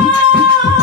Música